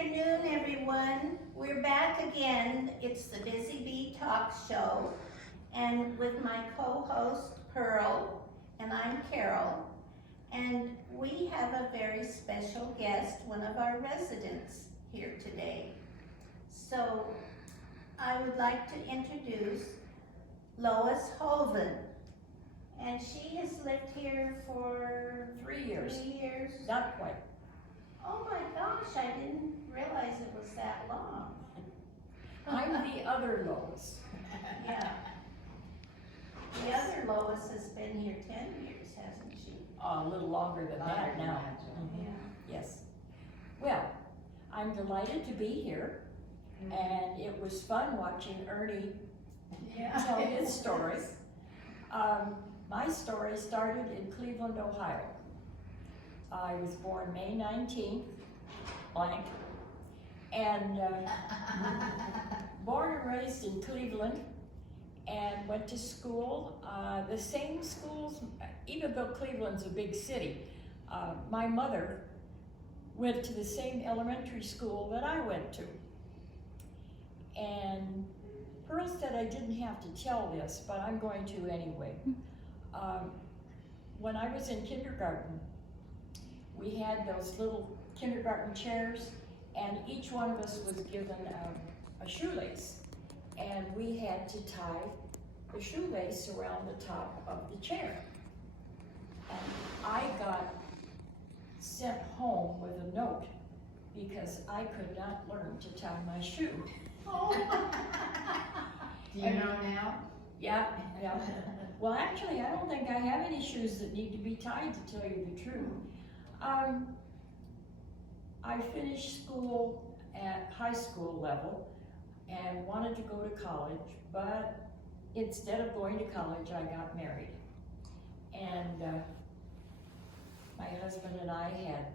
afternoon, everyone. We're back again. It's the Busy Bee Talk Show, and with my co-host Pearl, and I'm Carol, and we have a very special guest, one of our residents here today. So I would like to introduce Lois Hoven, and she has lived here for 3 years. 3 years. Not quite. Oh my gosh, I didn't realize it was that long. I'm the other Lois. Yeah. The other Lois has been here 10 years, hasn't she? A little longer than that now. Yeah. Yes. Well, I'm delighted to be here, and it was fun watching Ernie tell his story. My story started in Cleveland, Ohio. I was born May 19th, blank, and born and raised in Cleveland, and went to school, the same schools, even though Cleveland's a big city. My mother went to the same elementary school that I went to. And Pearl said I didn't have to tell this, but I'm going to anyway. When I was in kindergarten, we had those little kindergarten chairs, and each one of us was given a shoelace, and we had to tie the shoelace around the top of the chair. And I got sent home with a note because I could not learn to tie my shoe. Oh. Do you know now? Yeah. Well, actually, I don't think I have any shoes that need to be tied, to tell you the truth. I finished school at high school level and wanted to go to college, but instead of going to college, I got married. And my husband and I had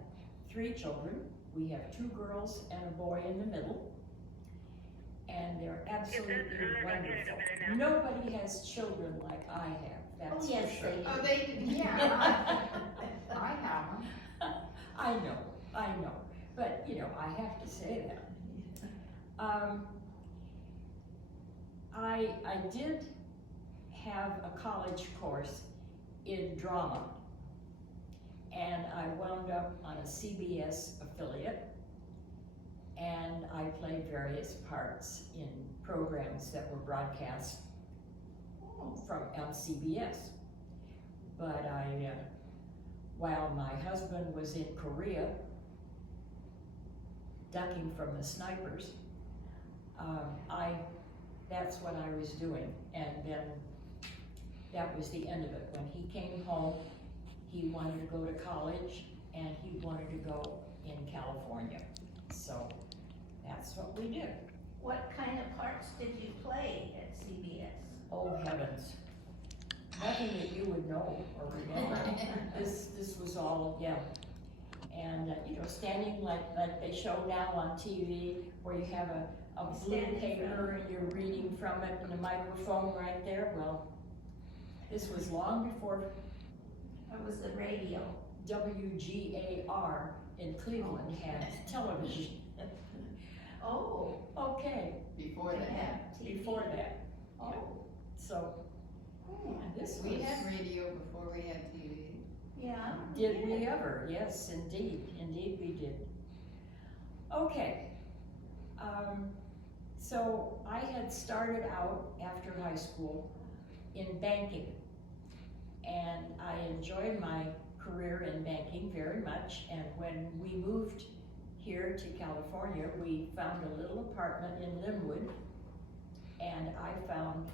3 children. We have 2 girls and a boy in the middle, and they're absolutely wonderful. Nobody has children like I have, that's Oh, yes, for sure. they do. Oh, they, yeah, I have them. I know, but you know, I have to say that. I did have a college course in drama, and I wound up on a CBS affiliate, and I played various parts in programs that were broadcast from on CBS. But while my husband was in Korea, ducking from the snipers, that's what I was doing. And then that was the end of it. When he came home, he wanted to go to college, and he wanted to go in California. So that's what we did. What kind of parts did you play at CBS? Oh heavens. Nothing that you would know or remember. This was all, yeah. And you know, standing like they show now on TV, where you have a blue paper and you're reading from it and a microphone right there. Well, this was long before Or was the radio? WGAR in Cleveland had television. Oh, Okay, Before they that. had TV. before that. Oh, So this We was, had radio before we had TV. yeah. did we ever? Yes, indeed we did. Okay, so I had started out after high school in banking, and I enjoyed my career in banking very much. And when we moved here to California, we found a little apartment in Linwood, and I found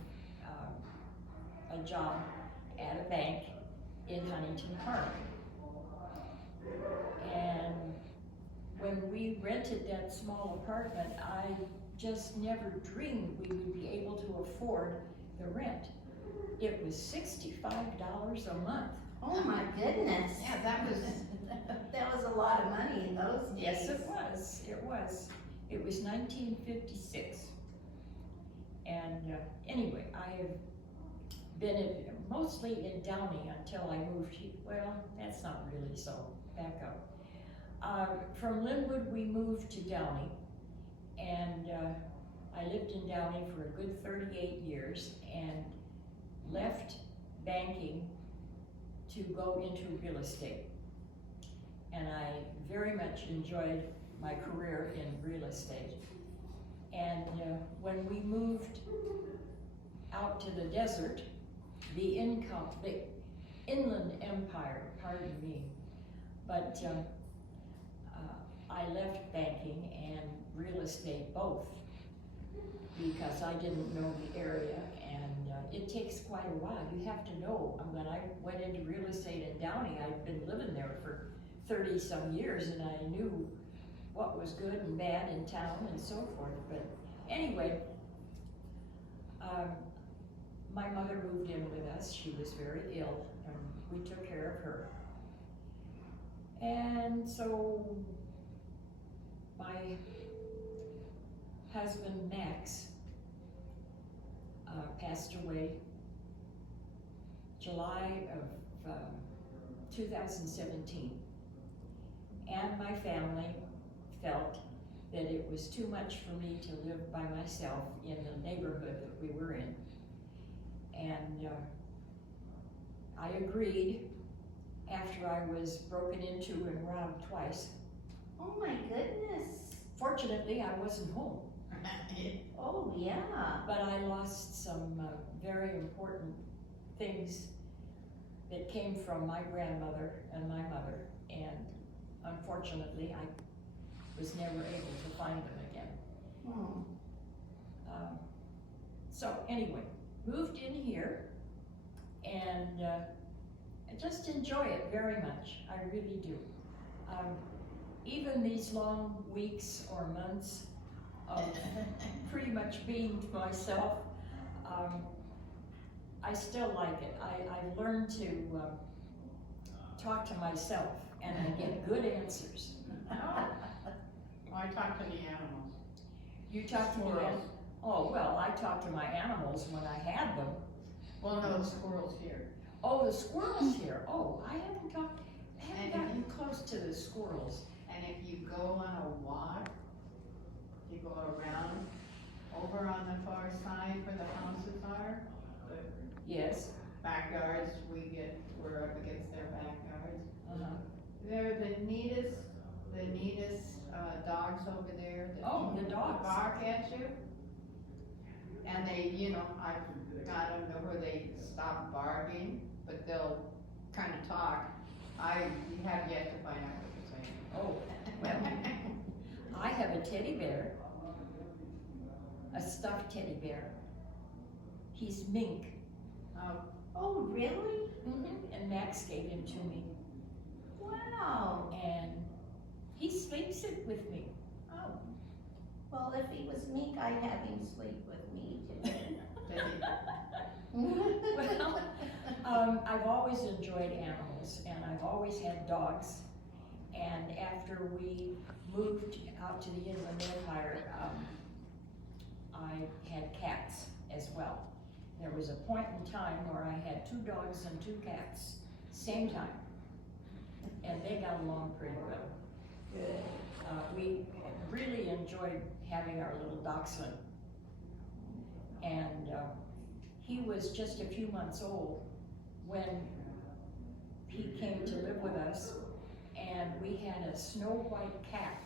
a job at a bank in Huntington Park. And when we rented that small apartment, I just never dreamed we would be able to afford the rent. It was $65 a month. Oh my goodness. Yeah, that was, That was a lot of money in those days. Yes, it was. It was 1956. And anyway, I have been mostly in Downey until I moved here. Well, that's not really so. Back up. From Linwood, we moved to Downey, and I lived in Downey for a good 38 years and left banking to go into real estate. And I very much enjoyed my career in real estate. And when we moved out to the desert, the Inland Empire, pardon me, but I left banking and real estate both because I didn't know the area, and it takes quite a while. You have to know. When I went into real estate in Downey, I'd been living there for 30 some years, and I knew what was good and bad in town and so forth. But anyway, my mother moved in with us. She was very ill, and we took care of her. And so my husband, Max, passed away July of 2017. And my family felt that it was too much for me to live by myself in the neighborhood that we were in. And I agreed after I was broken into and robbed twice. Oh my goodness. Fortunately, I wasn't home. Oh yeah. But I lost some very important things that came from my grandmother and my mother, and unfortunately, I was never able to find them again. Hmm. So anyway, moved in here, and I just enjoy it very much. I really do. Even these long weeks or months of pretty much being to myself, I still like it. I've learned to talk to myself, and I get good answers. Oh. Well, I talk to the animals. You talk to me? Squirrels. Oh, well, I talk to my animals when I had them. Well, no, the squirrels here. Oh, the squirrels here. Oh, I haven't And gotten close to the squirrels. And if you go on a walk, you go around, over on the far side where the houses are, the Yes. backyards, we're up against their backyards. Uh-huh. They're the neatest dogs over there. That Oh, the dogs. bark at you. And they, I've got them to where they stop barking, but they'll kind of talk. I have yet to find out what they're saying. Oh, well, I have a teddy bear, a stuffed teddy bear. He's mink. Oh really? And Max gave him to me, Wow. and he sleeps it with me. Oh. Well, if he was meek, I'd have him sleep with me Well, I've always enjoyed animals, and I've always had dogs. And after we moved out to the Inland Empire, I had cats as well. There was a point in time where I had 2 dogs and 2 cats, same time, and they got along pretty well. Good. We really enjoyed having our little dachshund, and he was just a few months old when he came to live with us, and we had a snow white cat,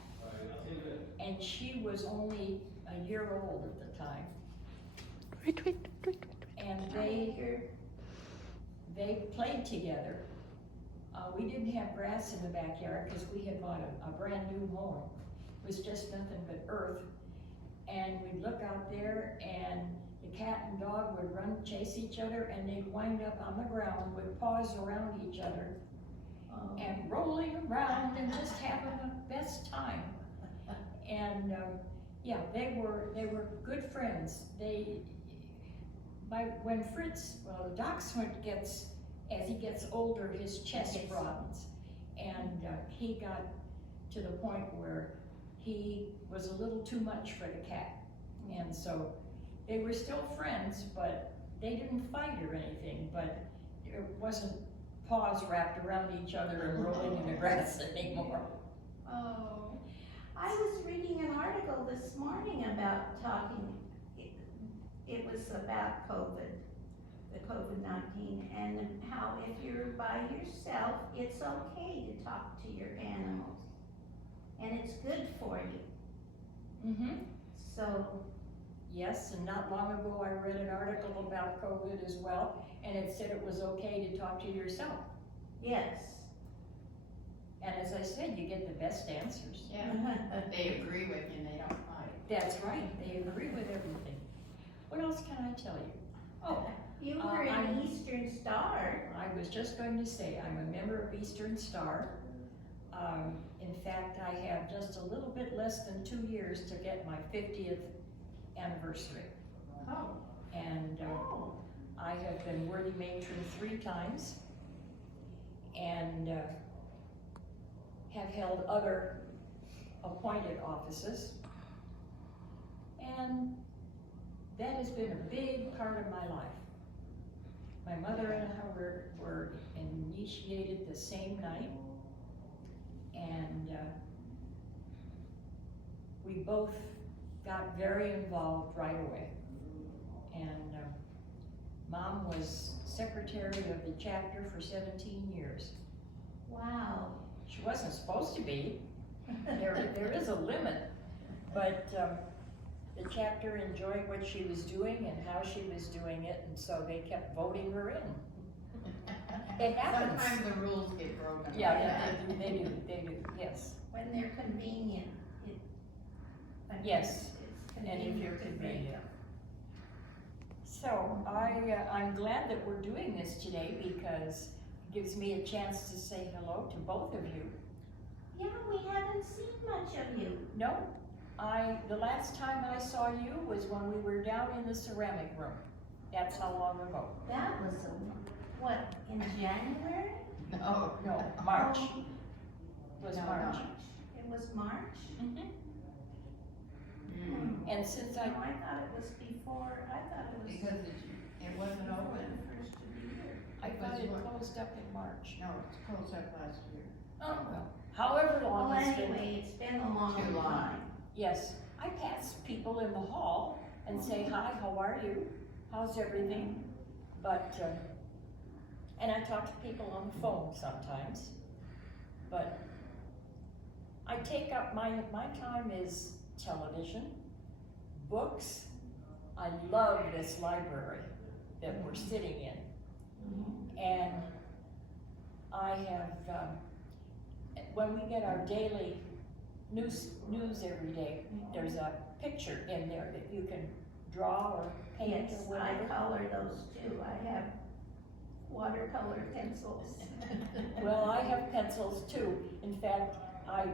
and she was only a year old at the time. And they played together. We didn't have grass in the backyard because we had bought a brand new home. It was just nothing but earth. And we'd look out there, and the cat and dog would run, chase each other, and they'd wind up on the ground with paws around each other and rolling around and just having the best time. And yeah, they were good friends. When Fritz, well, the dachshund as he gets older, his chest broadens, and he got to the point where he was a little too much for the cat, and so they were still friends, but they didn't fight or anything, but it wasn't paws wrapped around each other and rolling in the grass anymore. Oh. I was reading an article this morning about it was about COVID, the COVID-19, and how if you're by yourself, it's okay to talk to your animals. And it's good for you. Mm-hmm. So, Yes, and not long ago I read an article about COVID as well, and it said it was okay to talk to yourself. yes. And as I said, you get the best answers. Yeah, they agree with you and they don't fight. That's right, they agree with everything. What else can I tell you? Oh, You were an Eastern Star. I was just going to say, I'm a member of Eastern Star. In fact, I have just a little bit less than 2 years to get my 50th anniversary. Oh. And I have been worthy matron 3 times and have held other appointed offices. And that has been a big part of my life. My mother and I were initiated the same night, and we both got very involved right away. And Mom was secretary of the chapter for 17 years. Wow. She wasn't supposed to be. There is a limit, but the chapter enjoyed what she was doing and how she was doing it, and so they kept voting her in. It happens. Sometimes the rules get broken. Yeah, they do, yes. When they're convenient. Yes, it's and if you're to break convenient. them. So I'm glad that we're doing this today because it gives me a chance to say hello to both of you. Yeah, we haven't seen much of you. No, the last time I saw you was when we were down in the ceramic room. That's how long ago. That was what, in January? No. No, March. Oh, It was No, March. it was March? Mhm. Mm. And since No, I thought it was before, I thought it was Because it wasn't before open. the first of the year. I thought it What? closed up in March. No, it's closed up last year. Oh, well, however long Well, it's been. anyway, it's been a long Too long. time. Yes, I pass people in the hall and say, hi, how are you? How's everything? But, and I talk to people on the phone sometimes, but I take up, my time is television, books. I love this library that we're sitting in. And I have, when we get our daily news every day, there's a picture in there that you can draw or paint Yes, or I whatever. color those too. I have watercolor pencils. Well, I have pencils too. In fact, I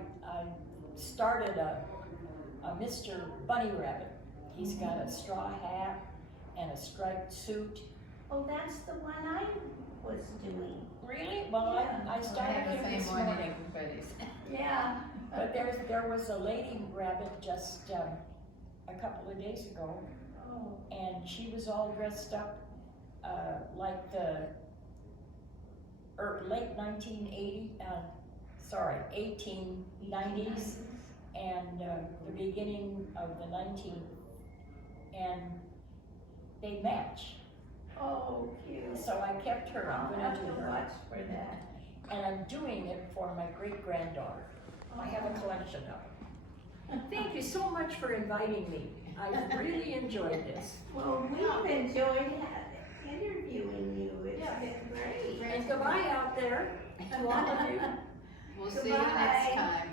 started a Mr. Bunny Rabbit. He's got a straw hat and a striped suit. Oh, that's the one I was doing. Really? Well, Yeah. I I started have the him this same one in morning. everybody's. Yeah. But there was a lady rabbit just a couple of days ago, Oh, and she was all dressed up like the late 1890s and the beginning of the 19th, and they match. Oh, cute. So I kept her. I'm I'll gonna have do to her, watch for that. and I'm doing it for my great-granddaughter. I have a collection of them. Thank you so much for inviting me. I really enjoyed this. Well, we've enjoyed interviewing you. It's been great. And goodbye out there to all of you. We'll see you next Goodbye. time.